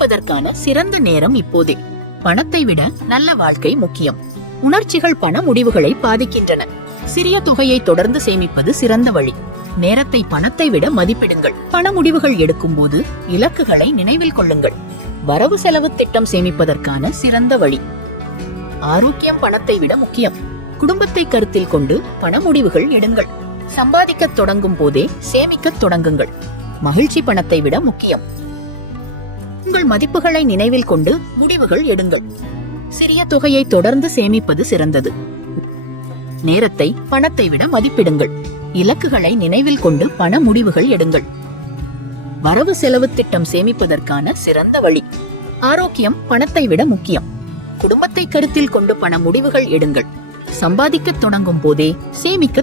சேமிப்பதற்கான சிறந்த நேரம் இப்போதே. பணத்தை விட நல்ல வாழ்க்கை முக்கியம். உணர்ச்சிகள் பண முடிவுகளை பாதிக்கின்றன. சிறிய தொகையை தொடர்ந்து சேமிப்பது சிறந்த வழி. நேரத்தை பணத்தை விட மதிப்பிடுங்கள். பண முடிவுகள் எடுக்கும் போது இலக்குகளை நினைவில் கொள்ளுங்கள். வரவு செலவு திட்டம் சேமிப்பதற்கான சிறந்த வழி. ஆரோக்கியம் பணத்தை விட முக்கியம். குடும்பத்தை கருத்தில் கொண்டு பண முடிவுகள் எடுங்கள். சம்பாதிக்க தொடங்கும் போதே சேமிக்க தொடங்குங்கள். மகிழ்ச்சி பணத்தை விட முக்கியம். உங்கள் மதிப்புகளை நினைவில் கொண்டு முடிவுகள் எடுங்கள். சிறிய தொகையை தொடர்ந்து சேமிப்பது சிறந்தது. நேரத்தை பணத்தை விட மதிப்பிடுங்கள். இலக்குகளை நினைவில் கொண்டு பண முடிவுகள் எடுங்கள். வரவு செலவு திட்டம் சேமிப்பதற்கான சிறந்த வழி. ஆரோக்கியம் பணத்தை விட முக்கியம். குடும்பத்தை கருத்தில் கொண்டு பண முடிவுகள் எடுங்கள். சம்பாதிக்க தொடங்கும் போதே சேமிக்க